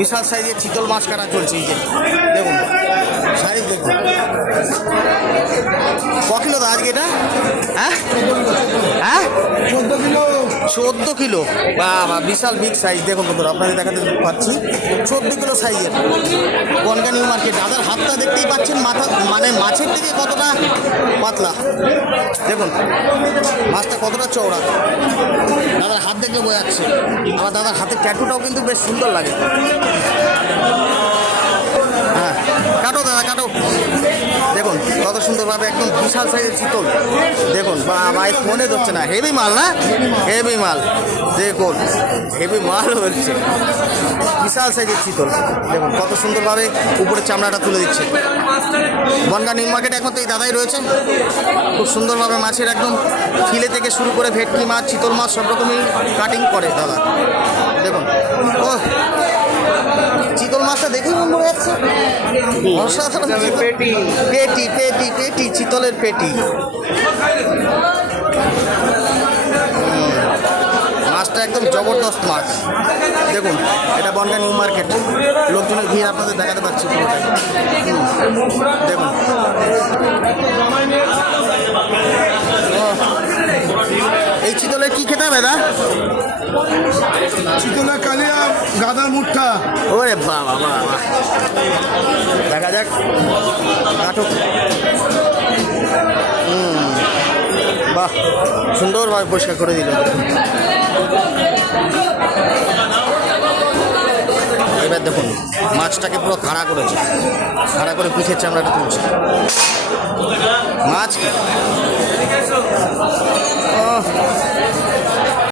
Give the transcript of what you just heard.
বিশাল সাইজের চিতল মাছ কাটা চলছে। এই যে দেখুন সাইজ দেখুন। ক কিলো দা আজকে এটা? হ্যাঁ হ্যাঁ 14 কিলো। বা বিশাল বিগ সাইজ। দেখুন বন্ধুরা আপনাদের দেখাতে পাচ্ছি 14 কিলো সাইজের বনগাঁ নিউ মার্কেট। দাদার হাতটা দেখতেই পাচ্ছেন, মাথা মানে মাছের থেকে কতটা পাতলা দেখুন, মাছটা কতটা চওড়া দাদার হাত দেখে বোঝা যাচ্ছে। আবার দাদার হাতের ট্যাটুটাও কিন্তু বেশ সুন্দর লাগে। হ্যাঁ কাটো দাদা কাটো। দেখুন কত সুন্দরভাবে একদম বিশাল সাইজের চিতল। দেখুন বা মায়ের মনে ধরছে না, হেভি মাল না? হেভি মাল। দেখুন হেভি মাল হচ্ছে, বিশাল সাইজের চিতল। দেখুন কত সুন্দরভাবে উপরে চামড়াটা তুলে দিচ্ছে। বনগাঁ নিউ মার্কেট একমাত্র এই দাদাই রয়েছে। খুব সুন্দরভাবে মাছের একদম ফিলে থেকে শুরু করে ভেটকি মাছ, চিতল মাছ সব রকমই কাটিং করে দাদা। দেখুন ও চিতল মাছটা দেখেই মন মনে যাচ্ছে অসাধারণ। পেটি পেটি পেটি পেটি চিতলের পেটি। মাছটা একদম জবরদস্ত মাছ। দেখুন এটা বনগাঁ নিউ মার্কেট, লোকজনের ভিড় আপনাদের দেখাতে পাচ্ছি পুরোটাই। দেখুন এই চিতলের কি খেতে হবে দা? চিতলের কালিয়া, গাদার মুঠা। ওরে বাবা বাবা, দেখা যাক কাটুক। বাহ সুন্দরভাবে পরিষ্কার করে দিল। এবার দেখুন মাছটাকে পুরো খাড়া করেছে, খাড়া করে পিঠের চামড়াটা তুলছে। মাছ